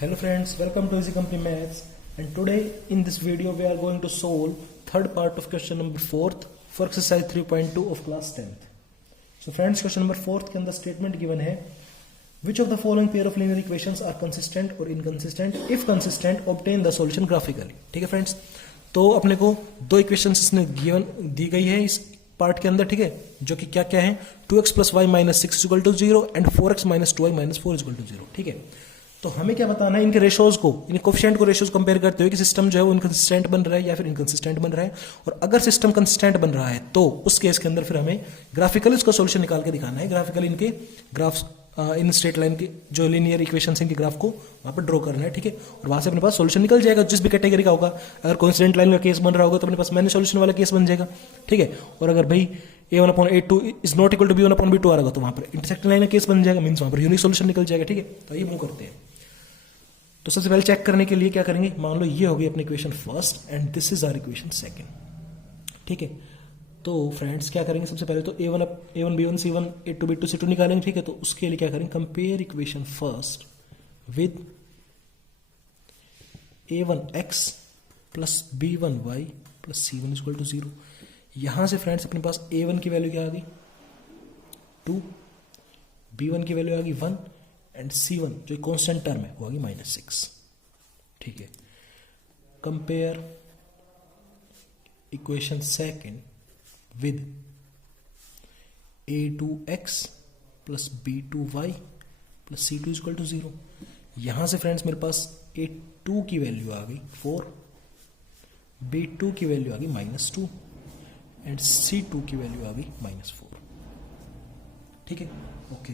Hello friends, welcome to Easy Company Maths, and today in this video we are going to solve third part of question number 4th for exercise 3.2 of class 10th. So friends, question number 4th के अंदर statement given है which of the following pair of linear equations are consistent or inconsistent, if consistent obtain the solution graphically. ठीक है friends, तो अपने को दो equations इसने गिवन दी गई है इस पार्ट के अंदर, ठीक है, जो कि क्या क्या है 2x plus Y minus 6 equal to 0 and 4x minus 2y minus 4 equal to 0. ठीक है, तो हमें क्या बताना है, इनके रेशोज को, इन कोफिशिएंट को रेशोज कंपेयर करते हुए कि सिस्टम जो है वो इनकंसिस्टेंट बन रहा है या फिर इनकंसिस्टेंट बन रहा है. और अगर सिस्टम कंसिस्टेंट बन रहा है तो उस केस के अंदर फिर हमें ग्राफिकली उसका सोल्यूशन निकाल के दिखाना है. ग्राफिकली इनके ग्राफ्स इन स्ट्रेट लाइन के जो लीनियर इक्वेशंस इनके ग्राफ को वहां पर ड्रॉ करना है. ठीक है, और वहां से अपने पास सोल्यूशन निकल जाएगा जिस भी कैटेगरी का होगा. अगर कोइंसिडेंट लाइन का केस बन रहा होगा तो अपने पास मैंने सोल्यूशन वाला केस बन जाएगा. ठीक है, और अगर भाई a1/a2 is not equal to b1/b2 आ रहा होगा तो वहां पर इंटरसेक्टिंग लाइन का केस बन जाएगा, मींस वहां पर यूनिक सोल्यूशन निकल जाएगा. ठीक है, तो ये मूव करते हैं. तो सबसे पहले चेक करने के लिए क्या करेंगे, मान लो ये होगी अपनी equation first and this is our equation second. ठीक है, तो फ्रेंड्स क्या करेंगे, सबसे पहले तो a1 b1 c1 a2 b2 c2 निकालेंगे. ठीक है, तो उसके लिए क्या करेंगे, compare equation first with a1x plus b1y plus c1 equal to 0. यहां से फ्रेंड्स अपने पास a1 की वैल्यू क्या आ गई 2, b1 की वैल्यू आ गई 1 एंड c1 जो कांस्टेंट टर्म है वो आ गई -6. ठीक है, compare equation second with a2x plus b2y plus c2 equal to 0. यहां से फ्रेंड्स मेरे पास a2 की वैल्यू आ गई 4, b2 की वैल्यू आ गई -2 एंड c2 की वैल्यू आ गई -4. ठीक है, ओके.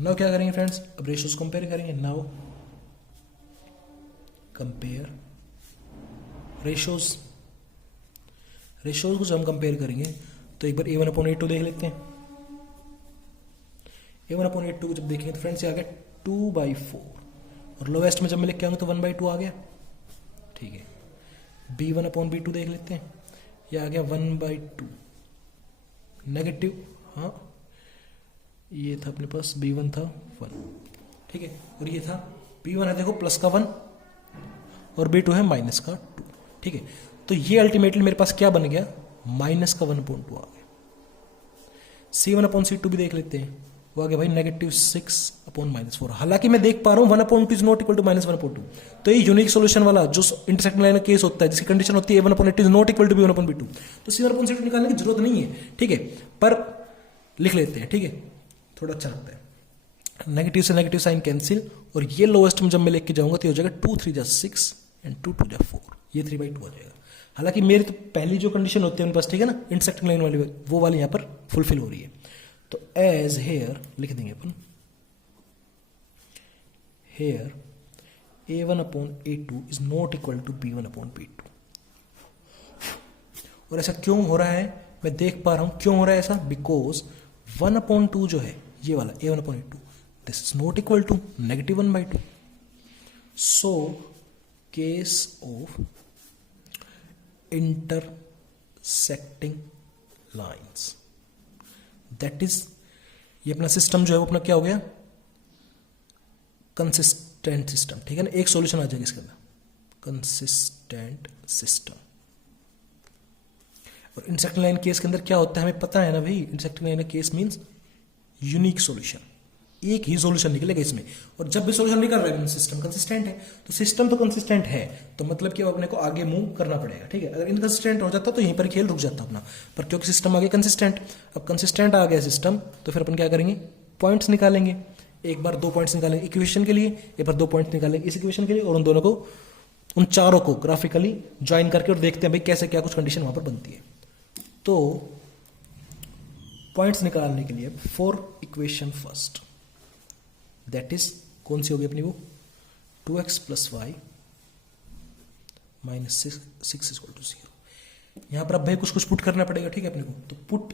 नाउ क्या करेंगे फ्रेंड्स, अब रेशियोज कंपेयर करेंगे. नाउ कंपेयर रेशियोज को जब हम कंपेयर करेंगे तो एक बार a1/a2 देख लेते हैं. a1/a2 को जब देखेंगे तो फ्रेंड्स ये आ गया 2/4 और लोवेस्ट में जब मैं लिख के आऊंगा तो 1/2 आ गया. ठीक है, b1/b2 देख लेते हैं, ये आ गया 1/2 नेगेटिव. हाँ, ये था अपने पास b1 था 1. ठीक है, और ये था b1 है देखो प्लस का 1 और b2 है माइनस का 2. ठीक है, तो ये अल्टीमेटली मेरे पास क्या बन गया, माइनस का 1/2 आ गया. c1/c2 भी देख लेते हैं, वो आ गया भाई -6/-4. हालांकि मैं देख पा रहा हूँ 1/2 इज नॉट इक्वल टू -1/2. तो ये यूनिक सोल्यूशन वाला जो इंटरसेक्टिंग लाइन का केस होता है जिसकी कंडीशन होती है a1/a2 is not equal to b1/b2, तो c1/c2 निकालने की जरूरत नहीं है. ठीक है, पर लिख लेते हैं. ठीक है, थोड़ा अच्छा लगता है. नेगेटिव से नेगेटिव साइन कैंसिल, और ये लोएस्ट में जब मैं लेके जाऊंगा तो हो जाएगा 2 3 = 6 एंड 2 2 = 4. ये 3/2 हो जाएगा. हालांकि मेरी तो पहली जो कंडीशन होती है उनके पास, ठीक है ना, इंटरसेक्टिंग लाइन वाली, वो वाली यहाँ पर फुलफिल हो रही है. तो एज हेयर लिख देंगे अपन, here a1/a2 is not equal to b1/b2. और ऐसा क्यों हो रहा है, मैं देख पा रहा हूं क्यों हो रहा है ऐसा, बिकॉज 1/2 जो है ये वाला a1/a2 this is not equal to -1/2. So case of intersecting lines, that is, ये अपना सिस्टम जो है वो अपना क्या हो गया, कंसिस्टेंट सिस्टम. ठीक है ना, एक सॉल्यूशन आ जाएगा इसके अंदर, कंसिस्टेंट सिस्टम. और इंटरसेक्टिंग लाइन केस के अंदर क्या होता है हमें पता है ना भाई, intersecting line case means unique solution, एक ही सॉल्यूशन निकलेगा इसमें. और जब भी सॉल्यूशन निकल रहा है सिस्टम कंसिस्टेंट है, तो सिस्टम तो कंसिस्टेंट है तो मतलब कि अपने को आगे मूव करना पड़ेगा. ठीक है, अगर इनकंसिस्टेंट हो जाता तो यहीं पर खेल रुक जाता अपना, पर क्योंकि सिस्टम आगे कंसिस्टेंट, अब कंसिस्टेंट आ गया सिस्टम तो फिर अपन क्या करेंगे, पॉइंट्स निकालेंगे. एक बार 2 पॉइंट्स निकालेंगे इक्वेशन के लिए, एक बार 2 पॉइंट्स निकालेंगे इस इक्वेशन के लिए, और उन दोनों को, उन चारों को ग्राफिकली ज्वाइन करके और देखते हैं भाई कैसे क्या कुछ कंडीशन वहां पर बनती है. तो पॉइंट्स निकालने के लिए for equation first, that is कौन सी होगी अपनी वो 2x plus Y minus 6 equal to 0. यहां पर अब भाई कुछ पुट करना पड़ेगा. ठीक है, अपने को तो पुट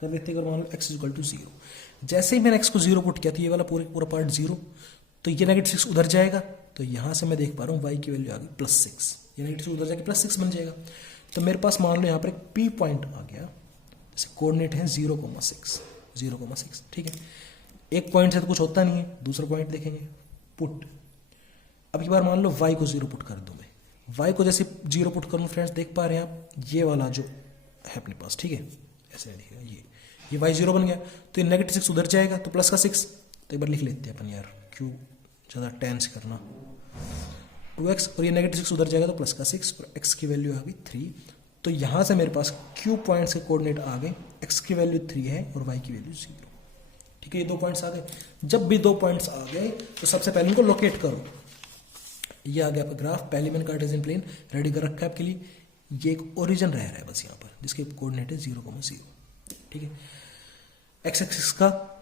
कर देते हैं, मान लो x इक्वल टू 0. जैसे ही मैंने x को 0 पुट किया तो ये वाला पूरा पार्ट 0, तो ये -6 उधर जाएगा. तो यहां से मैं देख पा रहा हूं y की वैल्यू आ गई +6, ये -6 उधर जाके +6 बन जाएगा. तो मेरे पास मान लो यहां पर एक P पॉइंट आ गया, जैसे कोऑर्डिनेट है 0,6. ठीक है, एक पॉइंट से तो कुछ होता नहीं है, दूसरा पॉइंट देखेंगे पुट। अब की बार मान लो y को 0 पुट कर दूं मैं, y को जैसे 0 पुट करूं फ्रेंड्स, देख पा रहे हैं आप ये वाला जो है अपने पास, ठीक है, ऐसे दिखेगा ये y 0 बन गया, तो ये -6 उधर जाएगा तो प्लस का 6, तो एक बार लिख लेते हैं अपन यार, क्यों ज़्यादा टेंस करना, 2x और ये -6 उधर जाएगा तो प्लस का 6 और x की वैल्यू आ गई 3। तो यहाँ से मेरे पास q पॉइंट्स के कोऑर्डिनेट आ गए, x की वैल्यू 3 है और y की वैल्यू 0। ठीक है, ये 2 पॉइंट्स आ गए। जब भी 2 पॉइंट्स आ गए तो सबसे पहले इनको लोकेट करो। ये आ गया आपका ग्राफ, पहले मैंने कार्टेशियन प्लेन रेडी कर रखा है आपके लिए। ये एक ओरिजिन रह रहा है बस यहाँ पर, जिसके कोऑर्डिनेट है 0,0। ठीक है, x एक्सिस का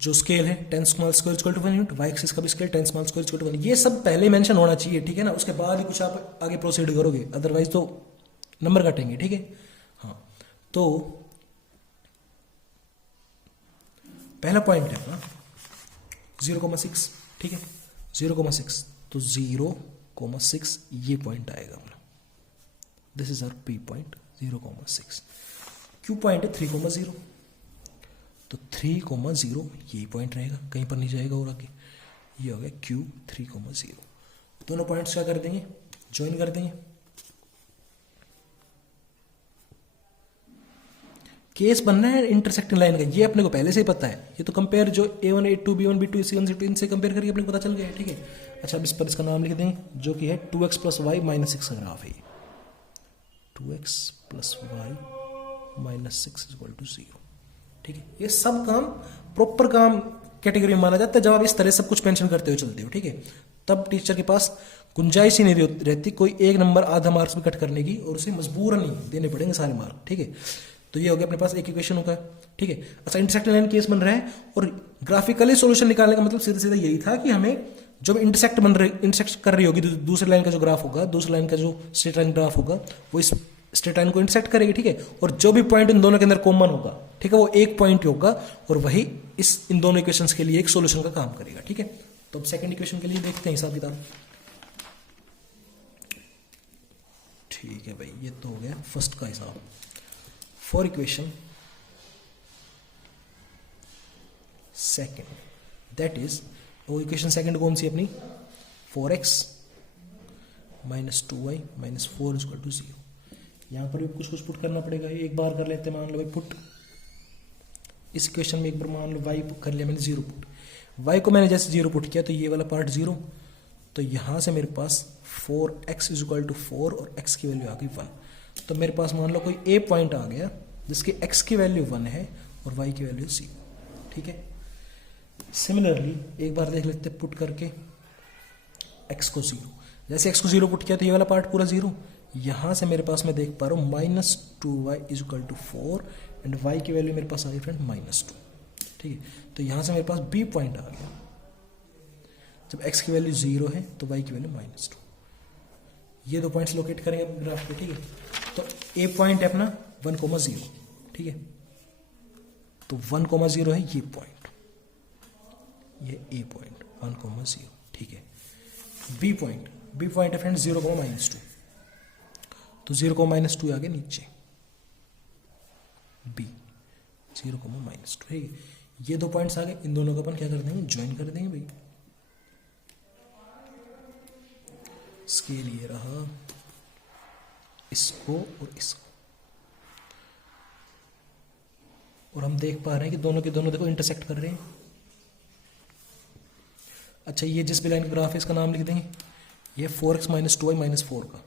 जो स्केल है 10 small square equal to 1 unit, y axis का भी scale 10 small square equal to 1। ये सब पहले मेंशन होना चाहिए, ठीक है ना, उसके बाद ही कुछ आप आगे प्रोसीड करोगे, अदरवाइज तो नंबर काटेंगे। ठीक है, हाँ, तो पहला पॉइंट है अपना 0,6। ठीक है, 0,6, तो 0,6 ये पॉइंट आएगा अपना, this is our P point 0,6। Q point है 3,0, तो 3,0 यही पॉइंट रहेगा, कहीं पर नहीं जाएगा और आगे। ये हो गया Q 3,0। दोनों पॉइंट्स क्या कर देंगे, ज्वाइन कर देंगे। केस बनना है इंटरसेक्टिंग लाइन का, ये अपने को पहले से ही पता है। ये तो कंपेयर जो A1 A2 B1 B2 C1 C2 इनसे कंपेयर करके अपने को पता चल गया है। ठीक है, अच्छा अब इस पर इसका नाम लिख देंगे, जो कि है 2x + y - 6 का ग्राफ है। 2x + y - 6 = 0। ठीक है, ये सब काम प्रॉपर काम कैटेगरी में माना जाता है जब आप इस तरह सब कुछ मेंशन करते हुए चलते हो। ठीक है, तब टीचर के पास गुंजाइश ही नहीं रहती कोई एक नंबर आधा मार्क्स भी कट करने की, और उसे मजबूरन नहीं देने पड़ेंगे सारे मार्क। ठीक है, तो ये हो गया अपने पास एक इक्वेशन होगा। ठीक है, अच्छा इंटरसेक्टिंग लाइन केस बन रहा है, और ग्राफिकली सॉल्यूशन निकालने का मतलब सीधा सीधा यही था कि हमें जब इंटरसेक्ट कर रही होगी दूसरी लाइन का जो ग्राफ होगा, दूसरी लाइन का जो स्ट्रेट लाइन ग्राफ होगा, वो इस स्ट्रेट लाइन को इंटरसेक्ट करेगी। ठीक है, और जो भी पॉइंट इन दोनों के अंदर कॉमन होगा, ठीक है, वो एक पॉइंट होगा, और वही इन दोनों इक्वेशंस के लिए एक सॉल्यूशन का काम करेगा। ठीक है, तो अब सेकंड इक्वेशन के लिए देखते हैं हिसाब किताब। ठीक है भाई, ये तो हो गया फर्स्ट का हिसाब। For equation second, that is, वो इक्वेशन सेकंड कौन सी अपनी, 4x - 2y - 4 = 0। यहां पर भी कुछ पुट करना पड़ेगा। एक बार कर लेते हैं, मान लो भाई पुट, इस इक्वेशन में एक बार मान लो y कर लिया मैंने 0 पुट, y को मैंने जैसे 0 पुट किया तो ये वाला पार्ट 0, तो यहां से मेरे पास 4x = 4 और x की वैल्यू आ गई 1। तो मेरे पास मान लो कोई a पॉइंट आ गया जिसकी x की वैल्यू 1 है और y की वैल्यू 0। ठीक है, सिमिलरली एक बार देख लेते हैं पुट करके x को 0, जैसे x को 0 पुट किया तो ये वाला पार्ट पूरा 0। यहां से मेरे पास मैं देख पा रहा हूं -2y = 4 एंड y की वैल्यू मेरे पास आ गई फ्रेंड -2। ठीक है, तो यहां से मेरे पास b पॉइंट आ गया, जब x की वैल्यू 0 है तो y की वैल्यू -2। ये दो पॉइंट्स लोकेट करेंगे ग्राफ पे। ठीक है, तो a पॉइंट है अपना 1,0। ठीक है, तो 1,0 है ये पॉइंट, ये a पॉइंट 1,0। ठीक है, b पॉइंट है फ्रेंड 0,-2, तो 0,-2 आ गया नीचे, b 0,-2। ठीक है, ये दो पॉइंट्स आ गए, इन दोनों को अपन क्या कर देंगे, ज्वाइन कर देंगे भाई। स्केल ये रहा, इसको और इसको, और हम देख पा रहे हैं कि दोनों के दोनों देखो इंटरसेक्ट कर रहे हैं। अच्छा, ये जिस भी लाइन का ग्राफ है इसका नाम लिख देंगे, ये 4x - 2y - 4 का।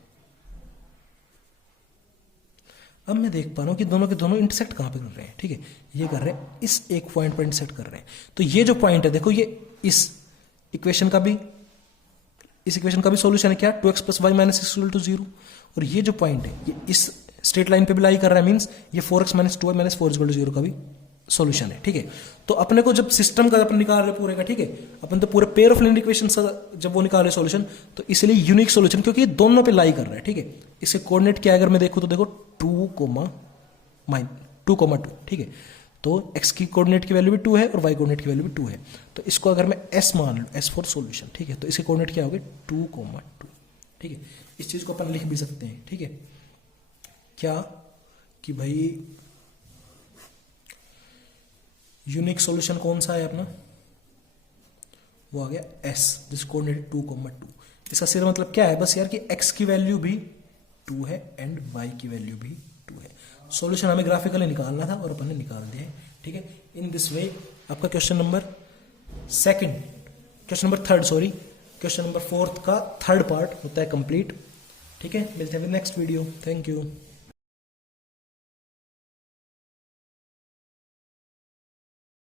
अब मैं देख पा रहा हूं कि दोनों के दोनों इंटरसेक्ट कहां पे कर रहे हैं। ठीक है, ये कर रहे हैं इस एक पॉइंट पर इंटरसेक्ट कर रहे हैं। तो ये जो पॉइंट है देखो, ये इस इक्वेशन का भी सॉल्यूशन है क्या, 2x + y - 6 = 0। और ये जो पॉइंट है ये इस स्ट्रेट लाइन पे भी लाई कर रहा है, मींस ये 4x - 2y - 4 = 0 का भी सॉल्यूशन है। ठीक है, तो अपने को जब सिस्टम का अपन निकाल रहे पूरे का, ठीक है, अपन तो पूरे पेयर ऑफ लीनियर इक्वेशंस का जब वो निकाल रहे सॉल्यूशन, तो इसलिए यूनिक सॉल्यूशन, क्योंकि ये दोनों पे लाई कर रहा है। ठीक है, इसके कोऑर्डिनेट क्या अगर मैं देखूं तो देखो 2,2। ठीक है, तो x की कोऑर्डिनेट की वैल्यू भी 2 है और y कोऑर्डिनेट की वैल्यू भी 2 है। तो इसको अगर मैं s मान लूं, s फॉर सॉल्यूशन, ठीक है, तो इसके कोऑर्डिनेट क्या हो गए 2,2। ठीक है, इस चीज को अपन लिख भी सकते हैं। ठीक है, क्या कि भाई यूनिक सॉल्यूशन कौन सा है अपना, वो आ गया s, जिस कोऑर्डिनेट 2,2। इसका सीधा मतलब क्या है, बस यार कि x की वैल्यू भी 2 है एंड y की वैल्यू भी 2 है। सॉल्यूशन हमें ग्राफिकली निकालना था और अपन ने निकाल दिया है, ठीक है। इन दिस वे आपका क्वेश्चन नंबर फोर्थ का थर्ड पार्ट होता है कंप्लीट, ठीक है। मिलते हैं नेक्स्ट वीडियो, थैंक यू।